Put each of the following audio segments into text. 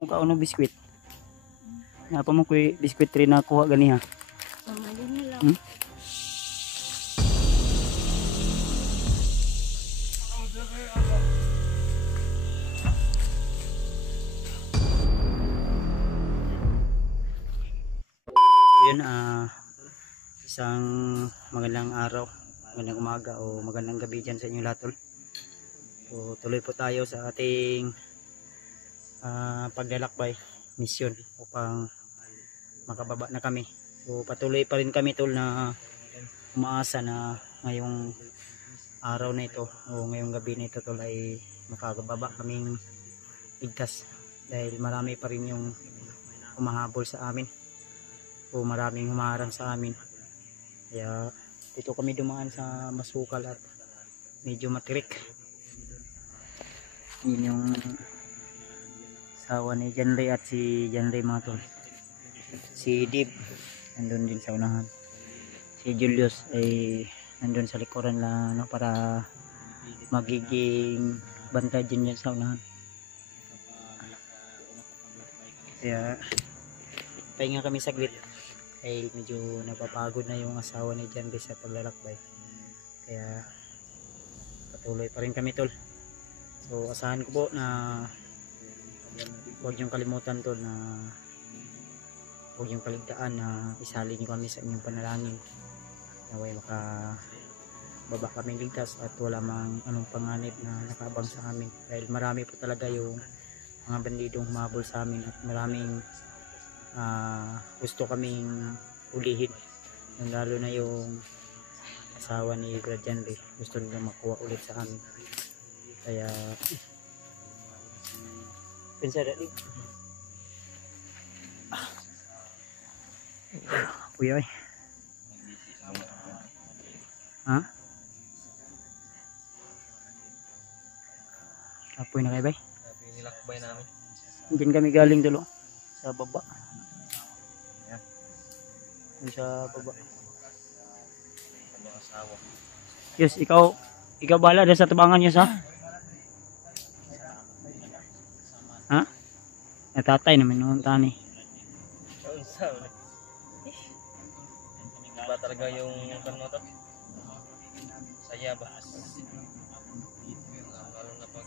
Mukha ano biskwit. Napa mo kuy biskwit rin na kuha gani ha. Mali na lang. Hmm? Yun, isang magandang araw, magandang umaga o magandang gabi dyan sa inyo lahat tol. So, tuloy po tayo sa ating paglalakbay mission upang makababa na kami. So patuloy pa rin kami tol na umaasa na ngayong araw na ito o ngayong gabi na ito tol ay makababa kaming ligtas, dahil marami pa rin yung humahabol sa amin o maraming humaharang sa amin. Kaya dito kami dumaan sa masukal at medyo matirik. Yun yung asawa ni Janray at si Janray mga tol. Si Dib nandun din sa unahan. Si Julius ay nandun sa likuran lang no, para magiging bantay din yan sa unahan. Kaya pahinga kami saglit dahil medyo napapagod na yung asawa ni Janray sa paglalakbay. Kaya patuloy pa rin kami tol. So asahan ko po na huwag niyong kalimutan tol na huwag niyong kaligtaan na isali niyo kami sa inyong panalangin. Naway makababa kami ligtas at wala mang anong panganib na nakaabang sa amin, dahil marami po talaga yung mga bandidong humabol sa amin at maraming gusto kaming ulihin, lalo na yung asawa ni Brad Janray, gusto nila makuha ulit sa amin. Kaya pinsa dali kuya ay ha apoy na kayo bay Nilakbay namin. din kami galing dulo sa baba sa baba. Ano asawa? Yes, ikaw bala sa tabangan niya sa ha? Natatay naman noon tani. Iba talaga yung kanmo to. Saya ba? Lalo na pag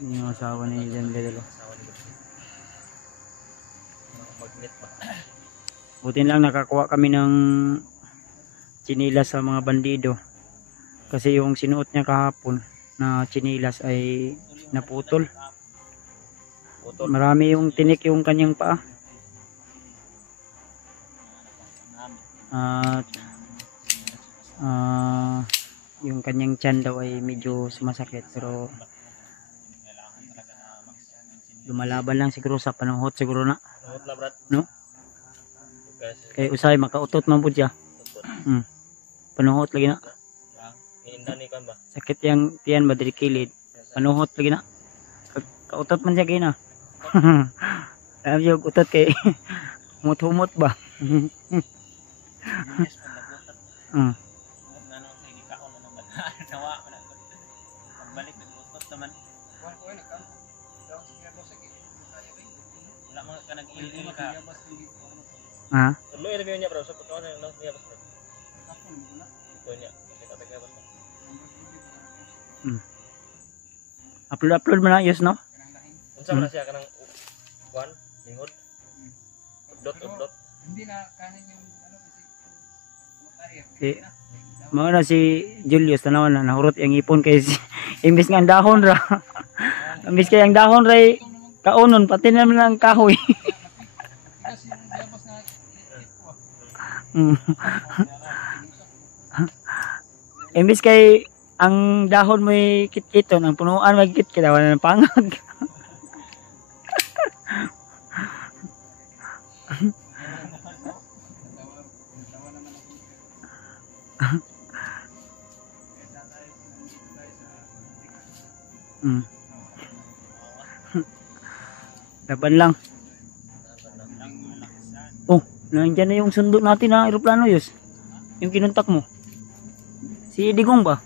Yung asawa ni Janray dalo. asawa ni Bapsi. Magnet ba? Buti lang nakakuha kami ng tsinilas sa mga bandido. Kasi yung sinuot niya kahapon na tsinilas ay naputol. Putol. Marami yung tinik yung kanyang paa. At yung kanyang tiyan daw ay medyo sumasakit, pero lumalaban lang siguro sa panuhot siguro na. Nahot na brat. No? Kasi Kay usay makautot man pud siya. Panuhot lagi na. iinda ni kan ba? Sakit yang tiyan ba diri kilid. Panuhot lagi na. Kautot man siya kay na. Alam yung utot kay humot-humot ba? Balik nag-utot naman. Wala mga ka nag-il-il ka. Ha? Tulo i-review niya bro. Sa pagkawan na niya bro. Ito niya. Kita taga bro. Upload man na yus no? Unsa man na siya kanang kuan, lingod. Udot. Hindi na kanin yung ano Si mao na si Julius tanawan na nahurot ang ipon kay imbis nga ang dahon ra. Imbis kay ang dahon ra kaunon pati naman ang kahoy. kasi yung labas na Imbis kay ang dahon mo kit-kiton, ang punuan magkit-kit wala nang pangag. Laban lang. Oh, nandiyan na yung sundo natin na aeroplano yus. Yung kinuntak mo. Si Digong ba?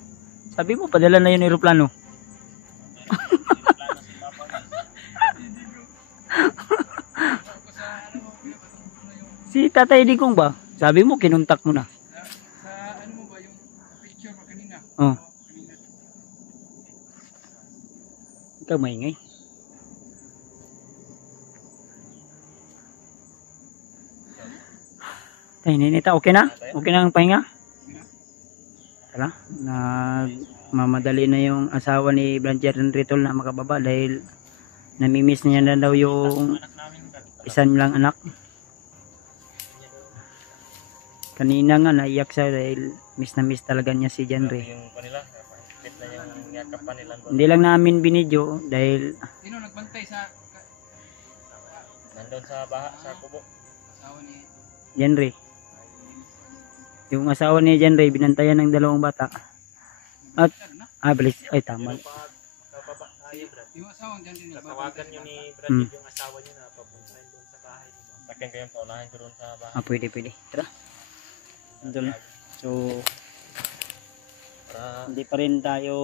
Sabi mo, padala na yung aeroplano. Tatay Digong ba? Sabi mo, kinuntak mo na. Sa ano mo ba yung picture mo kanina? Oh, Kanina. ikaw maingay. Tay, Ninita, okay na? Okay na ang pahinga? Tara, mamadali na yung asawa ni Blancher and Ritol na makababa dahil namimiss niya na daw yung isa nilang anak. Kanina nga naiyak siya dahil miss na miss talaga niya si Janre. Yung kanila, fit na yung yakapan nila. Hindi lang namin binidyo dahil Sino nagbantay sa Nandun sa baha, sa kubo. asawa ni Janre. Yung asawa ni Janre binantayan ng dalawang bata. At balis, ay tama. Makababa tayo, Brad. yung asawa dyan din Tatawagan nyo ni Brad Hmm. yung asawa nyo na papuntahin doon sa bahay nyo. Takin kayo, paunahin ko doon sa bahay. Pwede. Tara. Andun na. So, Para hindi pa rin tayo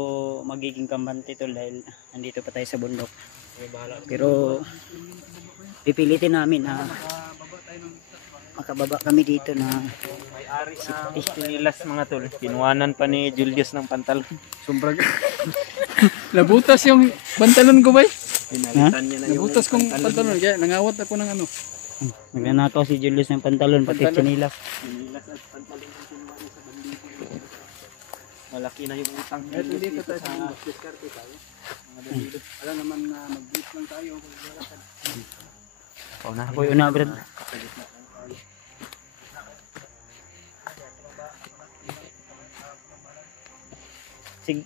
magiging kambante tol dahil nandito pa tayo sa bundok. may bahala. Pero pipilitin namin na baba tayo ng makababa kami dito na May-ari sa Pinilas mga tol. Kinuwanan pa ni Julius ng pantalon. sobrang nabutas yung pantalon ko ba? Pinalitan niya na yung Nabutas kong pantalon kaya nangawat ako ng ano. nagnanakaw si Julius ng pantalon pati chinilas. Pinilas at pantalon ng kinuha niya sa bandido. Malaki na yung utang. Kahit hindi ka tayo sa diskarte tayo. Mga bandido. Alam naman na mag-beat lang tayo. Ako yung una, Brad. Sige.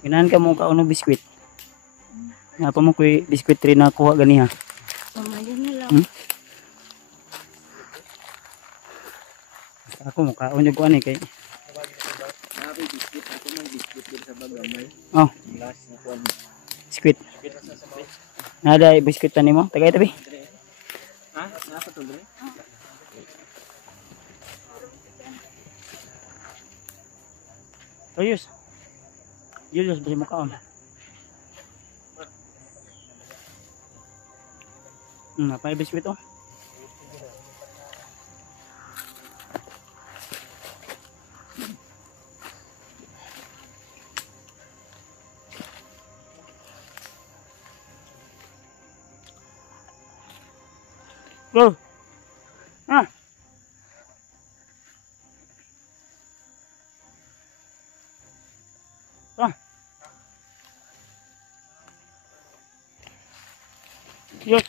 Ganahan ka mo kauno biskwit. Nga pa mo kuy biskwit rin na kuha ganiha. Pamalit na lang. Hmm? Ako mo kaon yung kuan kay. Oh, biskwit. Nada biskwit tani mo? Tagay tabi. Ha? Napa to, Dre? Ayos. Julius basi mo kaon. Apa biskwit oh? Go. Ah. Ah. Yes.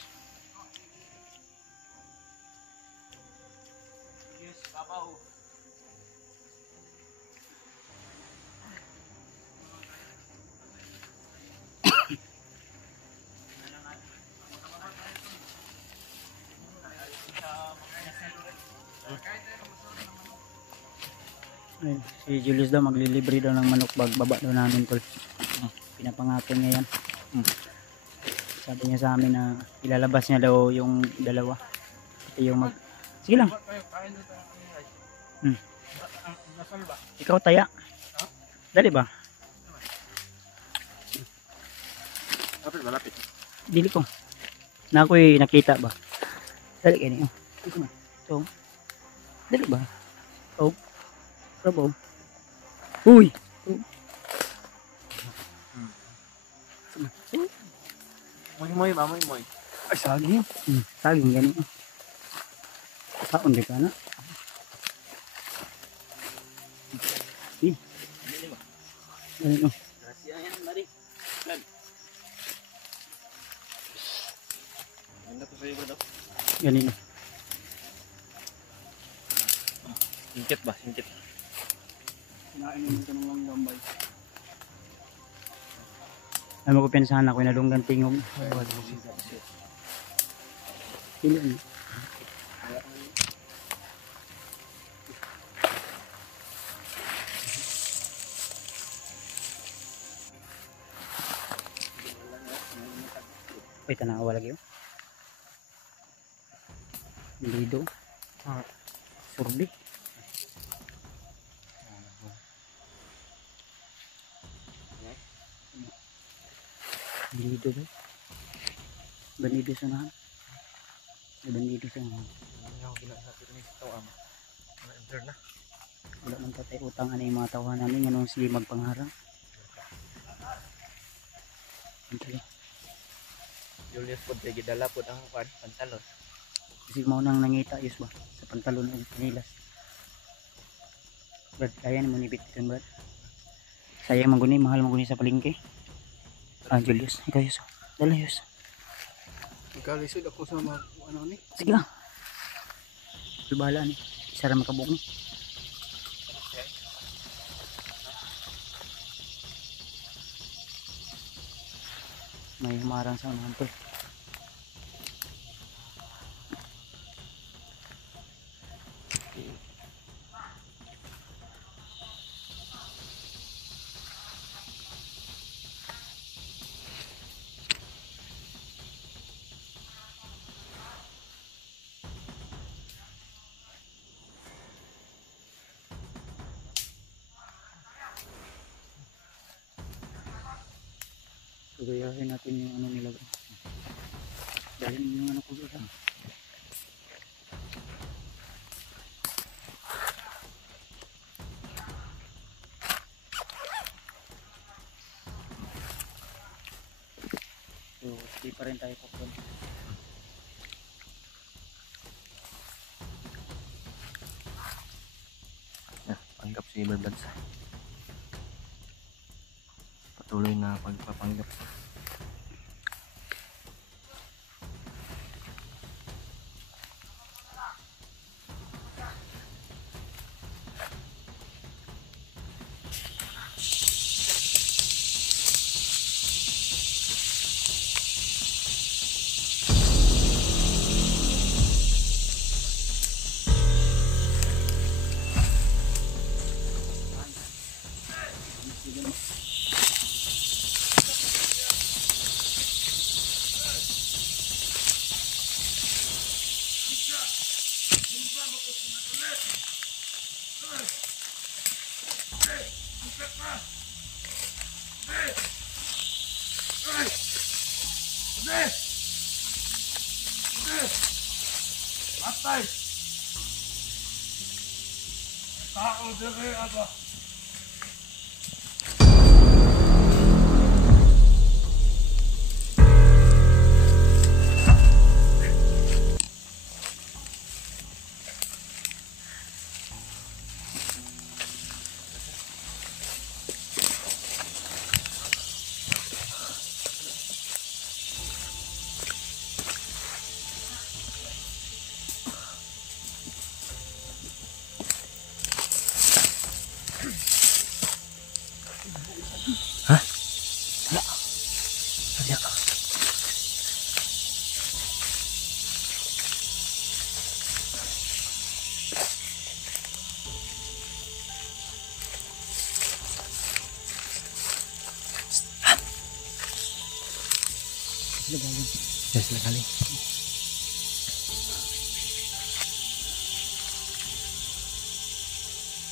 Ayun, si Julius daw maglilibre daw ng manok baba daw namin tol. Pinapangako niya yan. Sabi niya sa amin na ilalabas niya daw yung dalawa. Ito yung mag... Sige lang. Ikaw taya. Dali ba? Malapit. Dili ko. Na ako'y nakita ba? Dali ganyan. So, dali ba? Oh. Bravo. Uy. Moy, mamoy, moy. Ay, saging. Saging ganyan. Kaon di ka na. Ganyan oh. Rasya yan, Mari. Ano to sa'yo, bro? Ganyan oh. Singkit ba? Singkit. Kinain mo ito ng gambay. Ay, magkupensahan ako na dunggan tingog. Pili ano. Ay, tanawa lagi oh. Lido. Surdi. Bandido ba? Bandido sa nahan. Bandido sa nahan. Ngaw ginasapit ni sa tawam. Enter na. Wala man tatay utang ano yung mga tawahan namin. Ganun sige magpangarang. Ito Julius pod kay gidala pod ang pantalon. kasi mo nang nangita yus ba sa pantalon ng panilas. Brad, kaya ni mo nipit kan Brad. Sayang maguni, mahal maguni sa palengke. Julius, ikaw yus. Dala yus. Magkalisod ako sa mga ano ni. Sige lang. Bahala ni. Isa ra makabuk ni. May humarang sa unahan tol. Gagayahin natin yung ano nila bro. Dahil yung ano ko bro. So, di pa rin tayo papunta. Panggap si Everblads. Patuloy na pagpapanggap. Atay. Tao dere aba. Yes, lagaling.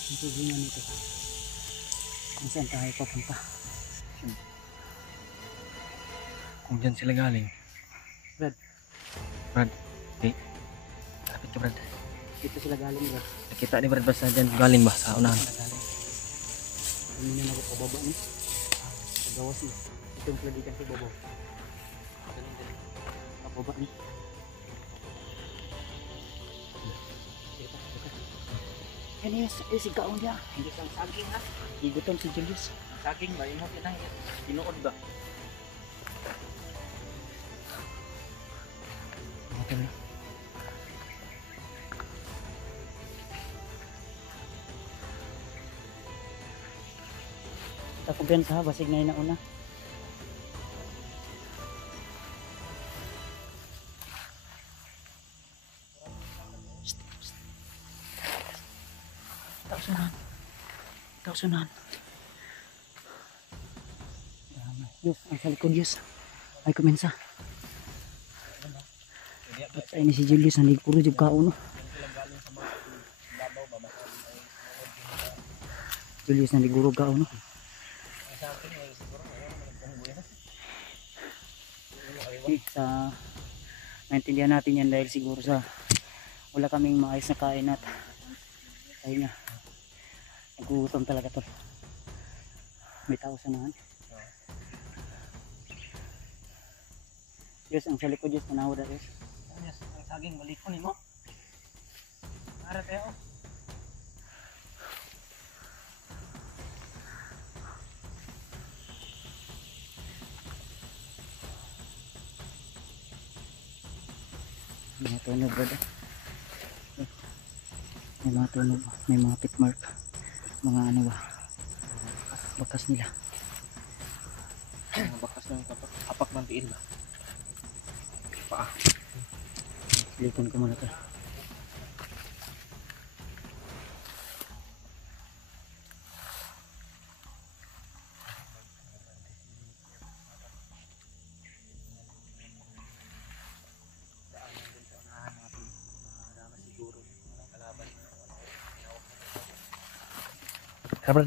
Ito bunga nito. Kung saan tayo papunta. Kung dyan sila galing. Brad. Brad. Hey. Kapit ka Brad. Dito sila galing Brad. Nakita ni Brad basta dyan galing ba sa unahan. Sila galing. Hindi na nakapababa ni. Pagawas ni. Ito yung pwedikan si Bobo. Kapababa ni. Yan yung si Gaon niya. Hindi sang saging ha. Igutom si Julius. Saging ba? Imot yun ang tinuod ba? Ito na. Kita ko Ben sa basig na una. Tausunan. Tausunan. Diyos, ang sa likod Diyos. Ay kumensa. At ini si Julius nanti puro jud kaon no. Julius nanti guru kaon no. Sa naintindihan natin yan dahil siguro sa wala kaming maayos na kain at ayun nga, nagugutom talaga tol. May tao sa nahan. Diyos, ang sa likod Diyos, manawa na Diyos. Yes, ang saging malikon mo. Ara tayo. May mga tunog ba? May mga tunog, may mga pit mark, mga ano ba, bakas nila. Ang bakas ng kapak ng tiil ba? Paa. Silikon ko muna to. Kapan